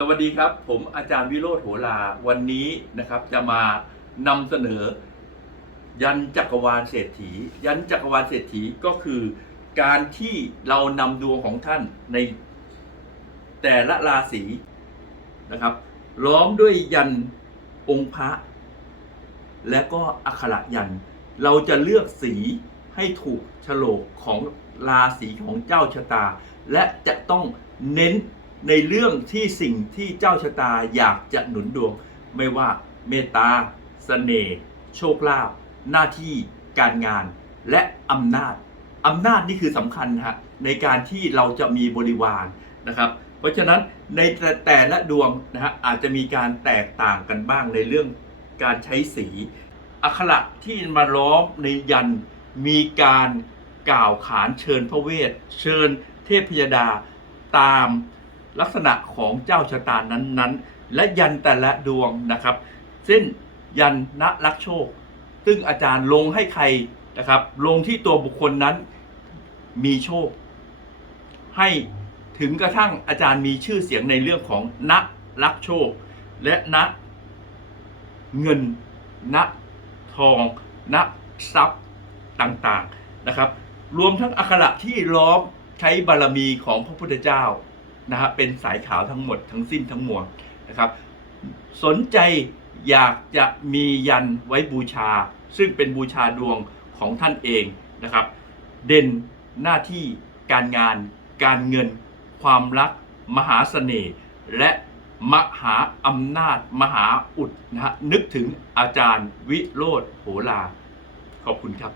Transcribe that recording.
สวัสดีครับ ผมอาจารย์วิโรธโหราวันนี้นะครับ จะมานำเสนอ ยันจักรวาลเศรษฐี ยันจักรวาลเศรษฐีก็คือการที่เรานำดวงของท่านในแต่ละราศีนะครับ ล้อมด้วยยันองค์พระ และก็อักขระยัน เราจะเลือกสีให้ถูกโฉลกของราศีของเจ้าชะตา และจะต้องเน้น ในเรื่องที่สิ่งที่เจ้าชะตาอยากจะหนุนดวง ไม่ว่าเมตตาสเสน่ห์โชคลาภหน้าที่การงานและอำนาจอำนาจนี่คือสำคัญนะฮะในการที่เราจะมีบริวารนะครับ เพราะฉะนั้นในแต่แต่ละดวงนะฮะอาจจะมีการแตกต่างกันบ้างในเรื่องการใช้สีอักขระที่มาล้อมในยันมีการกล่าวขานเชิญพระเวท เชิญเทพยดาตาม ลักษณะของเจ้าชะตานั้นๆ และยันแต่ละดวงนะครับเส้นยันณลักโชค ซึ่งอาจารย์ลงให้ใครนะครับ ลงที่ตัวบุคคลนั้นมีโชค ให้ถึงกระทั่งอาจารย์มีชื่อเสียงในเรื่องของณลักโชค และณเงินณทองณทรัพย์ต่างๆนะครับ รวมทั้งอักขระที่ล้อมใช้บารมีของพระพุทธเจ้า นะฮะเป็นสายขาวทั้งหมดทั้งสิ้นทั้งมวลนะครับ สนใจอยากจะมียันไว้บูชา ซึ่งเป็นบูชาดวงของท่านเองนะครับ เด่นหน้าที่การงาน การเงิน ความรัก มหาเสน่ห์และมหาอำนาจ มหาอุดนะฮะนึกถึงอาจารย์วิโรธโหราขอบคุณครับ